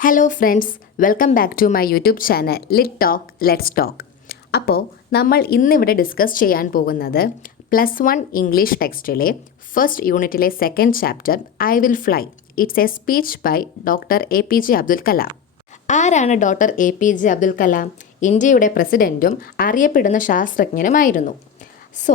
Hello friends, welcome back to my YouTube channel Lit Talk Let's Talk. അപ്പോൾ നമ്മൾ ഇന്നിവിടെ discuss ചെയ്യാൻ പോകുന്നത് +1 ഇംഗ്ലീഷ് ടെക്സ്റ്റിലെ ഫസ്റ്റ് യൂണിറ്റിലെ second chapter I will fly. It's a speech by doctor APJ Abdul Kalam. ആരാണ് doctor APJ Abdul Kalam? ഇന്ത്യയുടെ പ്രസിഡൻറ്റും അറിയപ്പെടുന്ന ശാസ്ത്രജ്ഞനുമായിരുന്നു. സോ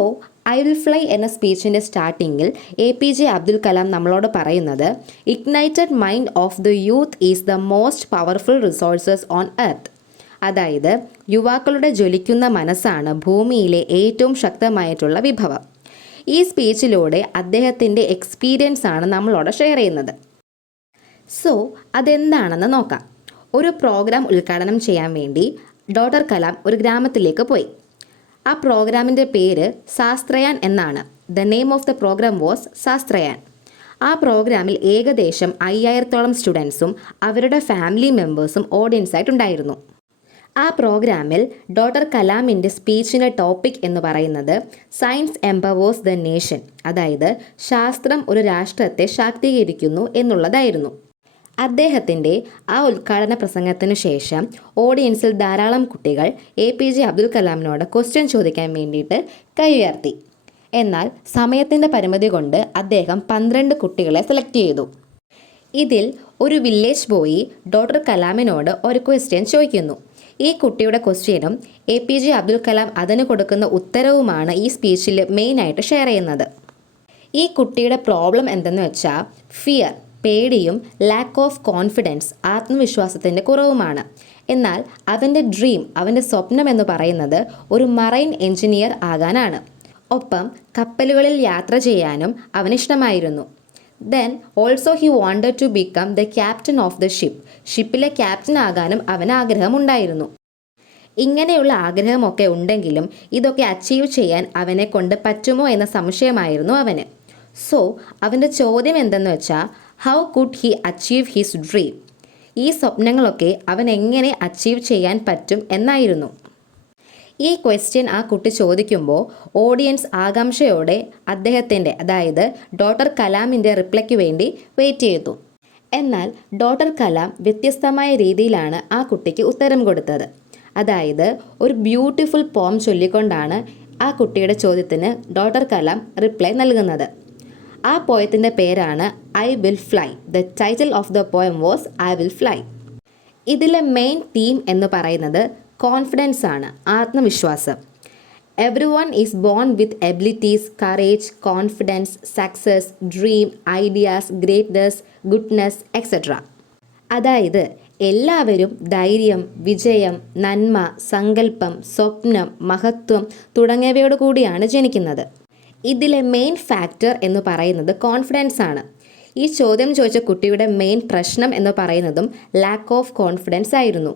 ഐ വിൽ ഫ്ലൈ എന്ന സ്പീച്ചിൻ്റെ സ്റ്റാർട്ടിങ്ങിൽ APJ അബ്ദുൽ കലാം നമ്മളോട് പറയുന്നത് ignited mind of the youth is the most powerful resources on earth. അതായത് യുവാക്കളുടെ ജ്വലിക്കുന്ന മനസ്സാണ് ഭൂമിയിലെ ഏറ്റവും ശക്തമായിട്ടുള്ള വിഭവം. ഈ സ്പീച്ചിലൂടെ അദ്ദേഹത്തിൻ്റെ എക്സ്പീരിയൻസ് ആണ് നമ്മളോട് ഷെയർ ചെയ്യുന്നത്. സോ അതെന്താണെന്ന് നോക്കാം. ഒരു പ്രോഗ്രാം ഉദ്ഘാടനം ചെയ്യാൻ വേണ്ടി ഡോക്ടർ കലാം ഒരു ഗ്രാമത്തിലേക്ക് പോയി. ആ പ്രോഗ്രാമിൻ്റെ പേര് ശാസ്ത്രയാൻ എന്നാണ്. The name of the programme was Shastrayan. ആ പ്രോഗ്രാമിൽ ഏകദേശം 5000-ഓളം സ്റ്റുഡൻസും അവരുടെ ഫാമിലി മെമ്പേഴ്സും ഓഡിയൻസായിട്ടുണ്ടായിരുന്നു. ആ പ്രോഗ്രാമിൽ ഡോക്ടർ കലാമിൻ്റെ സ്പീച്ചിൻ്റെ ടോപ്പിക് എന്ന് പറയുന്നത് സയൻസ് എംപവേഴ്സ് ദ നേഷൻ, അതായത് ശാസ്ത്രം ഒരു രാഷ്ട്രത്തെ ശാക്തീകരിക്കുന്നു എന്നുള്ളതായിരുന്നു. അദ്ദേഹത്തിൻ്റെ ആ ഉദ്ഘാടന പ്രസംഗത്തിനു ശേഷം ഓഡിയൻസിൽ ധാരാളം കുട്ടികൾ APJ അബ്ദുൽ കലാമിനോട് ക്വസ്റ്റ്യൻ ചോദിക്കാൻ വേണ്ടിയിട്ട് കൈ ഉയർത്തി. എന്നാൽ സമയത്തിൻ്റെ പരിമിതി കൊണ്ട് അദ്ദേഹം 12 കുട്ടികളെ സെലക്ട് ചെയ്തു. ഇതിൽ ഒരു വില്ലേജ് ബോയ് ഡോക്ടർ കലാമിനോട് ഒരു ക്വസ്റ്റ്യൻ ചോദിക്കുന്നു. ഈ കുട്ടിയുടെ ക്വസ്റ്റ്യനും APJ അബ്ദുൽ കലാം അതിന് കൊടുക്കുന്ന ഉത്തരവുമാണ് ഈ സ്പീച്ചിൽ മെയിനായിട്ട് ഷെയർ ചെയ്യുന്നത്. ഈ കുട്ടിയുടെ പ്രോബ്ലം എന്തെന്ന് വെച്ചാൽ ഫിയർ, പേടിയും ലാക്ക് ഓഫ് കോൺഫിഡൻസ്, ആത്മവിശ്വാസത്തിൻ്റെ കുറവുമാണ്. എന്നാൽ അവൻ്റെ ഡ്രീം, അവൻ്റെ സ്വപ്നം എന്ന് പറയുന്നത് ഒരു മറൈൻ എഞ്ചിനീയർ ആകാനാണ്. ഒപ്പം കപ്പലുകളിൽ യാത്ര ചെയ്യാനും അവനിഷ്ടമായിരുന്നു. Then also he wanted to become the captain of the ship. ഷിപ്പിലെ ക്യാപ്റ്റൻ ആകാനും അവന് ആഗ്രഹമുണ്ടായിരുന്നു. ഇങ്ങനെയുള്ള ആഗ്രഹമൊക്കെ ഉണ്ടെങ്കിലും ഇതൊക്കെ അച്ചീവ് ചെയ്യാൻ അവനെ കൊണ്ട് പറ്റുമോ എന്ന സംശയമായിരുന്നു അവന്. സോ അവൻ്റെ ചോദ്യം എന്തെന്ന് വെച്ചാൽ how could he achieve his dream? ഈ സ്വപ്നങ്ങളൊക്കെ അവൻ എങ്ങനെ അച്ചീവ് ചെയ്യാൻ പറ്റും എന്നായിരുന്നു. ഈ ക്വസ്റ്റ്യൻ ആ കുട്ടി ചോദിക്കുമ്പോൾ ഓഡിയൻസ് ആകാംക്ഷയോടെ അദ്ദേഹത്തിൻ്റെ, അതായത് ഡോക്ടർ കലാമിൻ്റെ റിപ്ലൈക്ക് വേണ്ടി വെയിറ്റ് ചെയ്തു. എന്നാൽ ഡോക്ടർ കലാം വ്യത്യസ്തമായ രീതിയിലാണ് ആ കുട്ടിക്ക് ഉത്തരം കൊടുത്തത്. അതായത് ഒരു ബ്യൂട്ടിഫുൾ പോം ചൊല്ലിക്കൊണ്ടാണ് ആ കുട്ടിയുടെ ചോദ്യത്തിന് ഡോക്ടർ കലാം റിപ്ലൈ നൽകുന്നത്. ആ പോയത്തിൻ്റെ പേരാണ് I will fly. The title of the poem was I will fly. ഇതിലെ മെയിൻ തീം എന്ന് പറയുന്നത് കോൺഫിഡൻസ് ആണ്, ആത്മവിശ്വാസം. Every one is bone with abilities, courage, confidence, success, dream, ideas, greatness, goodness etcetera. അതായത് എല്ലാവരും ധൈര്യം, വിജയം, നന്മ, സങ്കല്പം, സ്വപ്നം, മഹത്വം തുടങ്ങിയവയോട് കൂടിയാണ് ജനിക്കുന്നത്. ഇതിലെ മെയിൻ ഫാക്ടർ എന്ന് പറയുന്നത് കോൺഫിഡൻസ് ആണ്. ഈ ചോദ്യം ചോദിച്ച കുട്ടിയുടെ മെയിൻ പ്രശ്നം എന്ന് പറയുന്നതും ലാക്ക് ഓഫ് കോൺഫിഡൻസ് ആയിരുന്നു.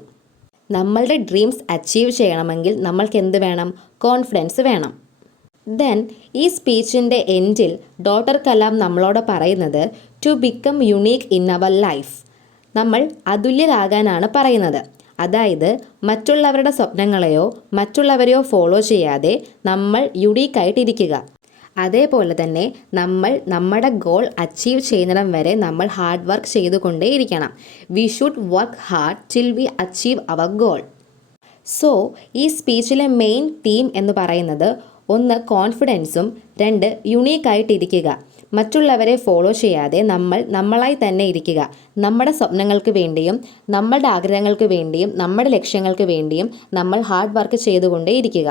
നമ്മളുടെ ഡ്രീംസ് അച്ചീവ് ചെയ്യണമെങ്കിൽ നമ്മൾക്ക് എന്ത് വേണം? കോൺഫിഡൻസ് വേണം. ദെൻ ഈ സ്പീച്ചിൻ്റെ എൻഡിൽ ഡോക്ടർ കലാം നമ്മളോട് പറയുന്നത് to become unique in our life. നമ്മൾ അതുല്യരാകാനാണ് പറയുന്നത്. അതായത് മറ്റുള്ളവരുടെ സ്വപ്നങ്ങളെയോ മറ്റുള്ളവരെയോ ഫോളോ ചെയ്യാതെ നമ്മൾ യുണീക്കായിട്ടിരിക്കുക. അതേപോലെ തന്നെ നമ്മൾ നമ്മുടെ ഗോൾ അച്ചീവ് ചെയ്യുന്നിടം വരെ നമ്മൾ ഹാർഡ് വർക്ക് ചെയ്തുകൊണ്ടേയിരിക്കണം. We should work hard till we achieve our goal. So ഈ സ്പീച്ചിലെ മെയിൻ തീം എന്ന് പറയുന്നത് 1 കോൺഫിഡൻസും 2 യുണീക്കായിട്ടിരിക്കുക. മറ്റുള്ളവരെ ഫോളോ ചെയ്യാതെ നമ്മൾ നമ്മളായി തന്നെ ഇരിക്കുക. നമ്മുടെ സ്വപ്നങ്ങൾക്ക് വേണ്ടിയും നമ്മുടെ ആഗ്രഹങ്ങൾക്ക് വേണ്ടിയും നമ്മുടെ ലക്ഷ്യങ്ങൾക്ക് വേണ്ടിയും നമ്മൾ ഹാർഡ് വർക്ക് ചെയ്തുകൊണ്ടേ ഇരിക്കുക.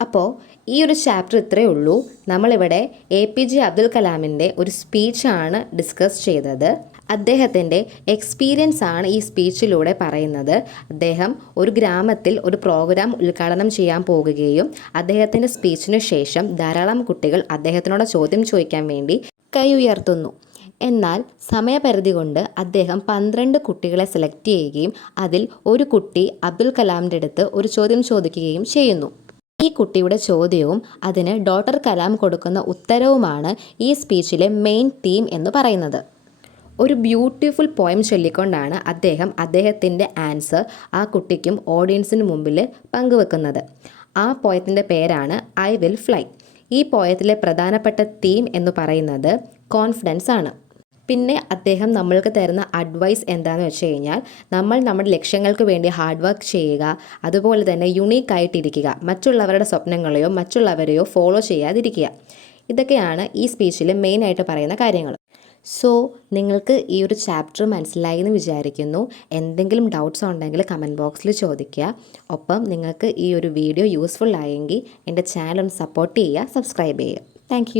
അപ്പോൾ ഈ ഒരു ചാപ്റ്റർ ഇത്രയേ ഉള്ളൂ. നമ്മളിവിടെ APJ അബ്ദുൽ കലാമിൻ്റെ ഒരു സ്പീച്ചാണ് ഡിസ്കസ് ചെയ്തത്. അദ്ദേഹത്തിൻ്റെ എക്സ്പീരിയൻസ് ആണ് ഈ സ്പീച്ചിലൂടെ പറയുന്നത്. അദ്ദേഹം ഒരു ഗ്രാമത്തിൽ ഒരു പ്രോഗ്രാം ഉദ്ഘാടനം ചെയ്യാൻ പോകുകയും അദ്ദേഹത്തിൻ്റെ സ്പീച്ചിന് ശേഷം ധാരാളം കുട്ടികൾ അദ്ദേഹത്തിനോട് ചോദ്യം ചോദിക്കാൻ വേണ്ടി കൈ ഉയർത്തുന്നു. എന്നാൽ സമയപരിധി കൊണ്ട് അദ്ദേഹം 12 കുട്ടികളെ സെലക്ട് ചെയ്യുകയും അതിൽ ഒരു കുട്ടി അബ്ദുൽ കലാമിൻ്റെ അടുത്ത് ഒരു ചോദ്യം ചോദിക്കുകയും ചെയ്യുന്നു. ഈ കുട്ടിയുടെ ചോദ്യവും അതിന് ഡോക്ടർ കലാം കൊടുക്കുന്ന ഉത്തരവുമാണ് ഈ സ്പീച്ചിലെ മെയിൻ തീം എന്ന് പറയുന്നത്. ഒരു ബ്യൂട്ടിഫുൾ പോയം ചൊല്ലിക്കൊണ്ടാണ് അദ്ദേഹത്തിൻ്റെ ആൻസർ ആ കുട്ടിക്കും ഓഡിയൻസിന് മുമ്പിൽ പങ്കുവെക്കുന്നത്. ആ പോയത്തിൻ്റെ പേരാണ് ഐ വിൽ ഫ്ലൈ. ഈ പോയത്തിലെ പ്രധാനപ്പെട്ട തീം എന്ന് പറയുന്നത് കോൺഫിഡൻസ് ആണ്. പിന്നെ അദ്ദേഹം നമ്മൾക്ക് തരുന്ന അഡ്വൈസ് എന്താണെന്ന് വെച്ച് കഴിഞ്ഞാൽ നമ്മൾ നമ്മുടെ ലക്ഷ്യങ്ങൾക്ക് വേണ്ടി ഹാർഡ് വർക്ക് ചെയ്യുക, അതുപോലെ തന്നെ യുണീക്കായിട്ടിരിക്കുക, മറ്റുള്ളവരുടെ സ്വപ്നങ്ങളെയോ മറ്റുള്ളവരെയോ ഫോളോ ചെയ്യാതിരിക്കുക. ഇതൊക്കെയാണ് ഈ സ്പീച്ചിൽ മെയിനായിട്ട് പറയുന്ന കാര്യങ്ങൾ. സോ നിങ്ങൾക്ക് ഈ ഒരു ചാപ്റ്റർ മനസ്സിലായി എന്ന് വിചാരിക്കുന്നു. എന്തെങ്കിലും ഡൗട്ട്സ് ഉണ്ടെങ്കിൽ കമൻറ്റ് ബോക്സിൽ ചോദിക്കുക. ഒപ്പം നിങ്ങൾക്ക് ഈ ഒരു വീഡിയോ യൂസ്ഫുൾ ആയെങ്കിൽ എൻ്റെ ചാനൽ ഒന്ന് സപ്പോർട്ട് ചെയ്യുക, സബ്സ്ക്രൈബ് ചെയ്യുക. താങ്ക്